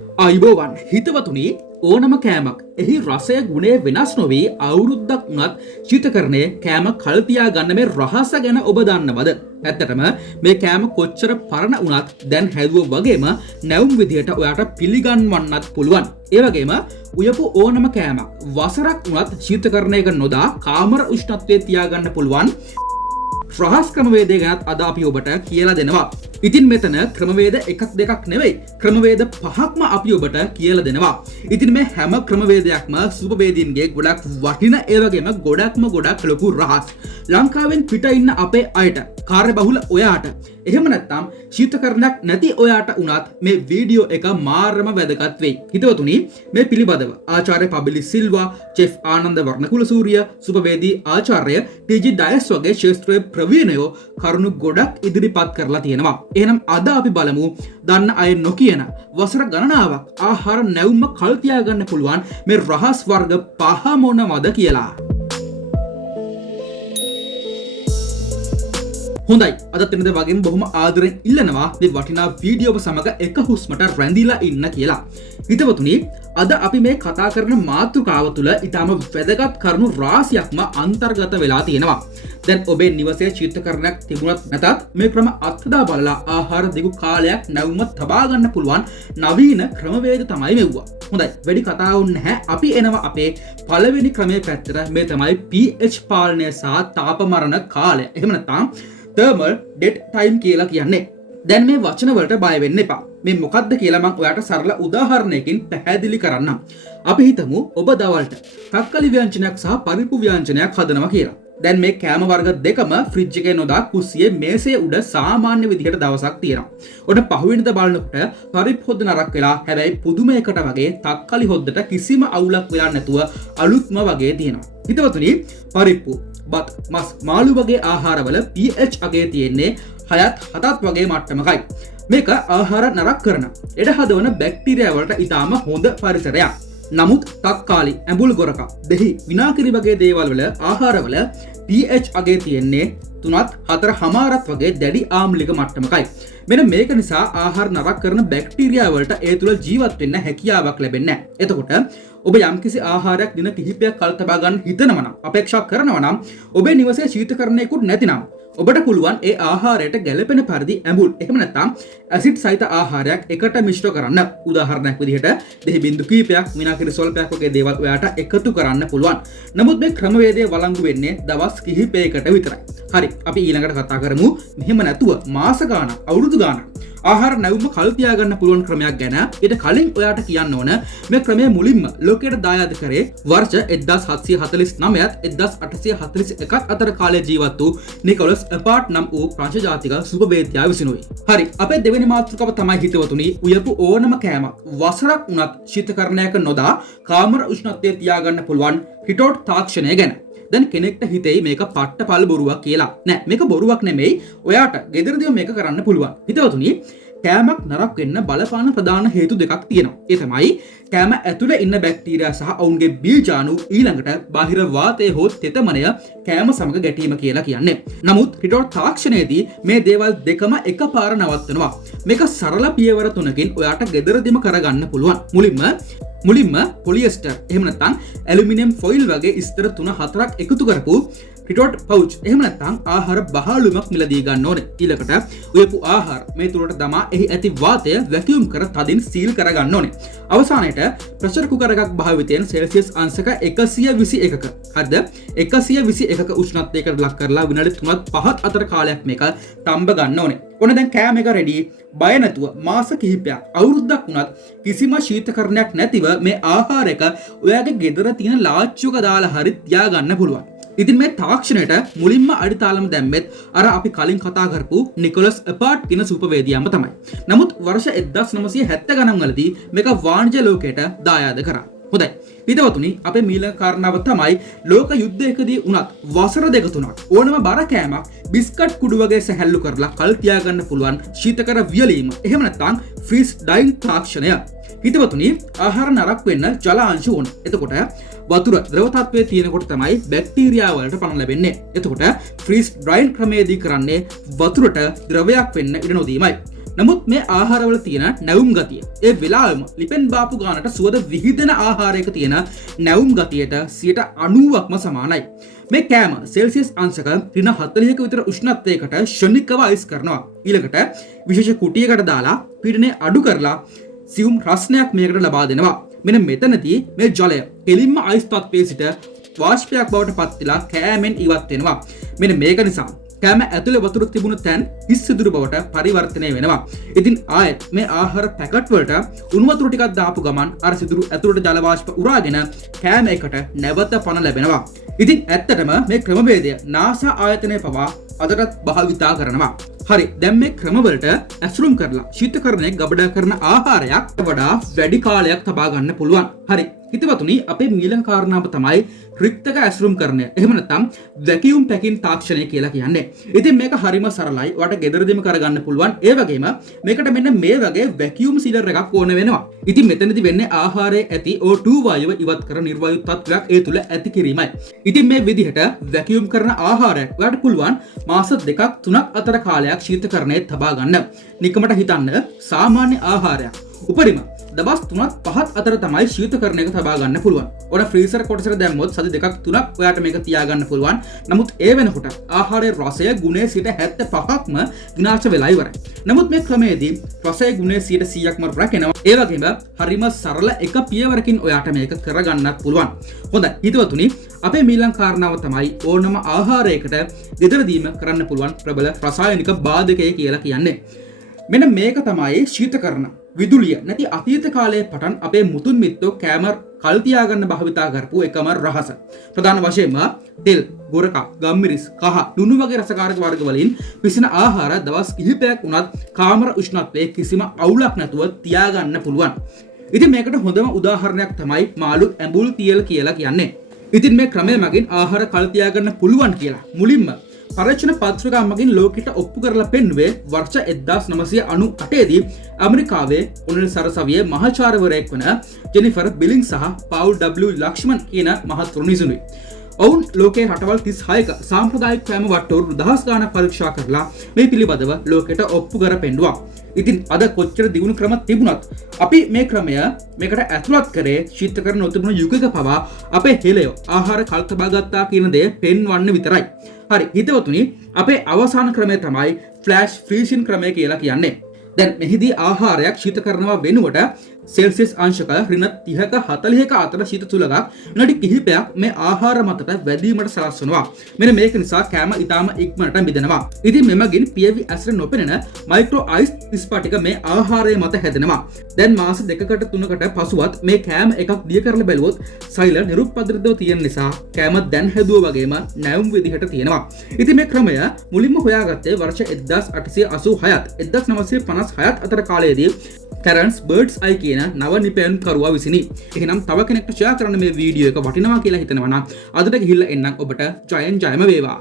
අයිබෝවන් හිතවතුනි ඕනම කෑමක් එහි රසය ගුණේ වෙනස් නොවී අවුරුද්දක් වුණත් ශීතකරණයේ කෑම කල්තියා ගන්න මේ රහස ගැන ඔබ දන්නවද? ඇත්තටම මේ කෑම කොච්චර පරණ වුණත් දැන් හැදුව වගේම නැවුම් විදියට ඔයාට පිළිගන්වන්නත් පුළුවන්. ඒ වගේම උයපු ඕනම කෑමක් වසරක් වුණත් ශීතකරණයක නොදා කාමර උෂ්ණත්වයේ තියාගන්න පුළුවන් රහස් ක්‍රමවේදය ගැනත් අද අපි ඔබට කියලා දෙනවා. ඉතින් මෙතන ක්‍රමවේද එකක් දෙකක් නෙවෙයි ක්‍රමවේද පහක්ම අපි ඔබට කියලා දෙනවා. ඉතින් මේ හැම ක්‍රමවේදයක්ම සුපවේදීන්ගේ ගොඩක් වටින ඒ වගේම ගොඩක් ලොකු රහස්. ලංකාවෙන් පිට ඉන්න අපේ අයට කාර්යබහුල ඔයාට එහෙම නැත්නම් ශීතකරණයක් නැති ඔයාට උනත් මේ වීඩියෝ එක මාරම වැදගත් වෙයි. හිතවතුනි මේ පිළිබඳව ආචාර්ය පබිලි සිල්වා, චෙෆ් ආනන්ද වර්ණකුලසූරිය, සුපවේදී ආචාර්ය ටීජී ඩයස් වගේ ශාස්ත්‍රීය ප්‍රවීණයෝ කරුණු ගොඩක් ඉදිරිපත් කරලා තියෙනවා. එහෙනම් අද අපි බලමු දන්න අය නොකියන වසර ගණනාවක් ආහාර නැවුම කල් තියාගන්න පුළුවන් මේ රහස් වර්ග පහ මොනවද කියලා. හොඳයි අදත් වෙනද වගේම බොහොම ආදරෙන් ඉල්ලනවා මේ වටිනා වීඩියෝව සමග එක හුස්මට රැඳිලා ඉන්න කියලා. හිතවතුනි අද අපි මේ කතා කරන මාතෘකාව තුළ ඊටම වැදගත් කරුණු රාශියක්ම අන්තර්ගත වෙලා තියෙනවා. දැන් ඔබේ නිවසේ ශීතකරණයක් තිබුණත් නැතත් මේ ක්‍රම අත්දැක බලලා ආහාර දිගු කාලයක් නැවුම තබා ගන්න පුළුවන් නවීන ක්‍රමවේද තමයි මෙව්වා. හොඳයි වැඩි කතා වුන්නේ නැහැ. අපි එනවා අපේ පළවෙනි ක්‍රමයේ පැත්තට. මේ තමයි pH පාලනය සහ තාපමරණ කාලය. එහෙම නැත්නම් thermal dead time කියලා කියන්නේ. දැන් මේ වචන වලට බය වෙන්න එපා. මේ මොකක්ද කියලා මම ඔයාලට සරල උදාහරණයකින් පැහැදිලි කරන්නම්. අපි හිතමු ඔබ දවල්ට තක්කලි ව්‍යංජනයක් සහ පරිප්පු ව්‍යංජනයක් හදනවා කියලා. දැන් මේ කෑම වර්ග දෙකම ෆ්‍රිජ් එකේ නොදා කුස්සියේ මේසේ උඩ සාමාන්‍ය විදිහට දවසක් තියෙනවා. ඔන්න පහුවෙනිදා බලනකොට පරිප්පු හොද්ද නරක් වෙලා හැබැයි පුදුමයකට වගේ තක්කලි හොද්දට කිසිම අවුලක් වෙලා නැතුව අලුත්ම වගේ තියෙනවා. හිතවතුනි පරිප්පු බත් මස් මාළු වගේ ආහාරවල pH අගය තියෙන්නේ 6ත් 7ත් වගේ මට්ටමකයි. මේක ආහාර නරක කරන එඩ හදවන බැක්ටීරියා වලට ඉතාම හොඳ පරිසරයක්. නමුත් තක්කාලි, ඇඹුල් ගොරක, දෙහි, විනාකිරි වගේ දේවල් වල ආහාරවල pH අගය තියෙන්නේ 3ත් 4.5ත් වගේ දැඩි ආම්ලික මට්ටමකයි. මෙන්න මේක නිසා ආහාර නරක කරන බැක්ටීරියා වලට ඒ තුල ජීවත් වෙන්න හැකියාවක් ලැබෙන්නේ නැහැ. එතකොට ඔබ යම්කිසි ආහාරයක් දින කිහිපයක් කල් තබා ගන්න හිතනවා නම් අපේක්ෂා කරනවා නම් ඔබේ නිවසේ ශීතකරණයකුත් නැතිනම් ඔබට පුළුවන් ඒ ආහාරයට ගැළපෙන පරිදි ඇඹුල් එහෙම නැත්නම් ඇසිඩ් සහිත ආහාරයක් එකට මිශ්‍ර කරන්න. උදාහරණයක් විදිහට දෙහි බින්දු කීපයක් විනාකිරි සොල්පයක් වගේ දේවල් ඔයාට එකතු කරන්න පුළුවන්. නමුත් මේ ක්‍රමවේදය වළංගු වෙන්නේ දවස් කිහිපයකට විතරයි. හරි අපි ඊළඟට කතා කරමු මෙහෙම නැතුව මාස ගාණක් අවුරුදු ගාණක් ආහාර නැවුම කල් තියාගන්න පුළුවන් ක්‍රමයක් ගැන. ඊට කලින් ඔයාට කියන්න ඕන මේ ක්‍රමය මුලින්ම ලෝකයට දායාද කරේ වර්ෂ 1749ත් 1841ත් අතර කාලේ ජීවත් වූ නිකොලස් එපාර්ට් නම් වූ ප්‍රංශ ජාතික සුපවේදියා විසිනුයි. හරි අපේ දෙවෙනි මාතෘකාව තමයි හිතවතුනි උයපු ඕනම කෑමක් වසරක් වුණත් ශීතකරණයක නොදා කාමර උෂ්ණත්වයේ තියාගන්න පුළුවන් හිටෝට් තාක්ෂණය ගැන. දැන් කෙනෙක්ට හිතෙයි මේක පට්ටපල් බොරුවක් කියලා. නෑ මේක බොරුවක් නෙමෙයි. ඔයාට ගෙදරදීම මේක කරන්න පුළුවන්. හිතවතුනි කෑමක් නරක වෙන්න බලපාන ප්‍රධාන හේතු දෙකක් තියෙනවා. ඒ තමයි කෑම ඇතුළේ ඉන්න බැක්ටීරියා සහ ඔවුන්ගේ බීජාණු ඊළඟට බාහිර වාතයේ හෝ තෙතමනය කෑම සමග ගැටීම කියලා කියන්නේ. නමුත් හිටෝට් තාක්ෂණයේදී මේ දේවල් දෙකම එකපාර නවත්වනවා. මේක සරල පියවර තුනකින් ඔයාට ගෙදරදීම කරගන්න පුළුවන්. මුලින්ම පොලියස්ටර් එහෙම නැත්නම් ඇලුමිනියම් ෆොයිල් වගේ ස්තර 3-4ක් එකතු කරපු හිටෝට් පවුච් එහෙම නැත්නම් ආහාර බහලුමක් මිලදී ගන්න ඕනේ. ඊළඟට උයපු ආහාර මේ තුරට දමා එහි ඇති වාතය වැකියුම් කර තදින් සීල් කරගන්න ඕනේ. අවසානයේට ප්‍රෙෂර් කුකර් එකක් භාවිතයෙන් සෙල්සියස් අංශක 121ක හරිද 121ක උෂ්ණත්වයකට ලක් කරලා විනාඩි 3-5ත් අතර කාලයක් මේක තඹ ගන්න ඕනේ. ඔන්න දැන් කෑම එක රෙඩි. බය නැතුව මාස කිහිපයක් අවුරුද්දක් වුණත් කිසිම ශීතකරණයක් නැතිව මේ ආහාර එක ඔයාගේ ගෙදර තියෙන ලාච්චුවක දාලා හරි තියාගන්න පුළුවන්. ඉතින් මේ තාක්ෂණයට මුලින්ම අඩිතාලම දැම්මෙත් අර අපි කලින් කතා කරපු නිකොලස් එපාර්ට් කියන සුපවේදියාම තමයි. නමුත් වර්ෂ 1970 ගණන් වලදී මේක වාණිජ්‍ය ලෝකයට දායාද කරා. හොඳයි. හිතවතුනි අපේ ඊළඟ කාරණාව තමයි ලෝක යුද්ධයකදී උනත් වසර දෙක තුනක් ඕනම බර කෑමක් බිස්කට් කුඩු වගේ සැහැල්ලු කරලා කල් තියාගන්න පුළුවන් ශීතකර වියලීම එහෙම නැත්නම් ෆ්‍රීස් ඩ්‍රයින් තාක්ෂණය. හිතවතුනි ආහාර නරක වෙන්න ජල අංශ ඕන. එතකොට වතුර ද්‍රව තත්වයේ තියෙනකොට තමයි බැක්ටීරියා වලට පණ ලැබෙන්නේ. එතකොට ෆ්‍රීස් ඩ්‍රයින් ක්‍රමයේදී කරන්නේ වතුරට ද්‍රවයක් වෙන්න ඉඩ නොදීමයි. නමුත් මේ ආහාරවල තියෙන නැවුම් ගතිය ඒ වෙලාවෙම ලිපෙන් බාපු ගානට සුවඳ විහිදෙන ආහාරයක තියෙන නැවුම් ගතියට 90%ක්ම සමානයි. මේ කෑම සෙල්සියස් අංශක ඍණ 40ක විතර උෂ්ණත්වයකට ක්ෂණිකව අයිස් කරනවා. ඊළඟට විශේෂ කුටියකට දාලා පීඩනය අඩු කරලා සියුම් රසණයක් මේකට ලබා දෙනවා. මෙන්න මෙතනදී මේ ජලය එලින්ම අයිස් තත්ත්වයේ සිට වාෂ්පයක් බවට පත් වෙලා කෑමෙන් ඉවත් වෙනවා. මෙන්න මේක නිසා කෑම ඇතුලේ වතුර තිබුණු තැන් හිස් සිදුරු බවට පරිවර්තනය වෙනවා. ඉතින් ආයෙත් මේ ආහාර පැකට් වලට උණු වතුර ටිකක් දාපු ගමන් අර සිදුරු ඇතුලට ජල වාෂ්ප උරාගෙන කෑම එකට නැවත පණ ලැබෙනවා. ඉතින් ඇත්තටම මේ ක්‍රමවේදය නාසා ආයතනය පවා අදටත් භාවිතා කරනවා. හරි, දැන් මේ ක්‍රමවලට ඇසුරුම් කරලා ශීතකරණය ගබඩා කරන ආහාරයක් වඩා වැඩි කාලයක් තබා ගන්න පුළුවන්. හරි, හිතවතුනි අපේ ඊළඟ කාරණාව තමයි රික්තක ඇසුරුම් කරණය. එහෙම නැත්නම් වැකියුම් පැකින් තාක්ෂණය කියලා කියන්නේ. ඉතින් මේක හරිම සරලයි. ඔයාලට ගෙදරදීම කරගන්න පුළුවන්. ඒ වගේම මේකට මෙන්න මේ වගේ වැකියුම් සීලර් එකක් ඕන වෙනවා. ඉතින් මෙතනදී වෙන්නේ ආහාරයේ ඇති O2 වායුව ඉවත් කර නිර්වායු තත්ත්වයක් ඒ තුල ඇති කිරීමයි. ඉතින් මේ විදිහට වැකියුම් කරන ආහාරයක් ඔයාලට පුළුවන් මාස 2-3ක් අතර කාලයක් ශීතකරණයේ තබා ගන්න. නිකමට හිතන්න සාමාන්‍ය ආහාරයක් උපරිම දවස් 3-5 අතර තමයි ශීතකරණයක තබා ගන්න පුළුවන්. ඔන ෆ්‍රීසර් කොටසට දැම්මොත් සති 2-3ක් ඔයාට මේක තියාගන්න පුළුවන්. නමුත් ඒ වෙනකොට ආහාරයේ රසය ගුණය 75%ක්ම විනාශ වෙලා ඉවරයි. නමුත් මේ ක්‍රමයේදී රසය ගුණය 100%ක්ම රැකෙනවා. ඒ වගේම හරිම සරල එක පියවරකින් ඔයාට මේක කරගන්නත් පුළුවන්. හොඳයි හිතවතුනි, අපේ ඊළඟ කාරණාව තමයි ඕනම ආහාරයකට ගෙදරදීම කරන්න පුළුවන් ප්‍රබල රසායනික බාධකය කියලා කියන්නේ. මෙන්න මේක තමයි ශීතකරණ. විදුලිය නැති අතීත කාලයේ පටන් අපේ මුතුන් මිත්තෝ කෑම කල් තියාගන්න භාවිතා කරපු එකම රහස. ප්‍රධාන වශයෙන්ම තෙල්, ගොරක, ගම්මිරිස්, කහ, ලුණු වගේ රසකාරක වර්ග වලින් පිසින ආහාර දවස් කිහිපයක් වුණත් කාමර උෂ්ණත්වයේ කිසිම අවුලක් නැතුව තියාගන්න පුළුවන්. ඉතින් මේකට හොඳම උදාහරණයක් තමයි මාළු ඇඹුල් තියල් කියලා කියන්නේ. ඉතින් මේ ක්‍රමය මගින් ආහාර කල් තියාගන්න පුළුවන් කියලා මුලින්ම පරීක්ෂණ පත්‍රිකා මගින් ලෝකෙට ඔප්පු කරලා පෙන්වුවේ වර්ෂ 1998 දී ඇමරිකාවේ උනල් සරසවියේ මහාචාර්යවරයෙක් වන ජෙනිෆර් බිලින් සහ පවුල් W ලක්ෂ්මන් කියන මහතුරු නිසුනුයි. ඔවුන් ලෝකයේ රටවල් 36ක සාම්ප්‍රදායික කෑම වට්ටෝරු දහස් ගාණක් පරීක්ෂා කරලා මේ පිළිබඳව ලෝකෙට ඔප්පු කර පෙන්නුවා. ඉතින් අද කොච්චර දියුණු ක්‍රම තිබුණත් අපි මේ ක්‍රමය මේකට ඇතුළත් කරේ ශීතකරණ නොතිබුණු යුගයක පවා අපේ හෙළය ආහාර කල් තබා ගත්තා කියන දේ පෙන්වන්න විතරයි. හරි හිතවතුනි, අපේ අවසාන ක්‍රමය තමයි ෆ්ලෑෂ් ෆ්‍රීසින් ක්‍රමය කියලා කියන්නේ. දැන් මෙහිදී ආහාරයක් ශීත කරනවා වෙනුවට සෙල්සියස් අංශක ඍණ 30ක 40ක අතර ශීත තුලකක් විනාඩි කිහිපයක් මේ ආහාර මතට වැදීමට සලස්වනවා. මෙන්න මේක නිසා කෑම ඊටාම ඉක්මනට මිදෙනවා. ඉතින් මෙමගින් පියවි ඇසර නොපෙනෙන මයික්‍රෝ අයිස් ස්පාටික මේ ආහාරය මත හැදෙනවා. දැන් මාස 2කට 3කට පසුවත් මේ කෑම එකක් දිය කරලා බැලුවොත් සෛල නිරුප්පද්‍රිතව තියෙන නිසා කෑම දැන් හැදුවා වගේම නැවුම් විදිහට තියෙනවා. ඉතින් මේ ක්‍රමය මුලින්ම හොයාගත්තේ වර්ෂ 1886ත් 1956ත් අතර කාලයේදී ටෙරන්ස් බර්ඩ්ස් අයි කියන නව නිපැයුම් කරුවා විසිනි. එහෙනම් තව කෙනෙක්ට ෂෙයා කරන්න මේ වීඩියෝ එක වටිනවා කියලා හිතනවා නම් අදට ගිහිල්ලා එන්නම් ඔබට ජයෙන් ජයම වේවා.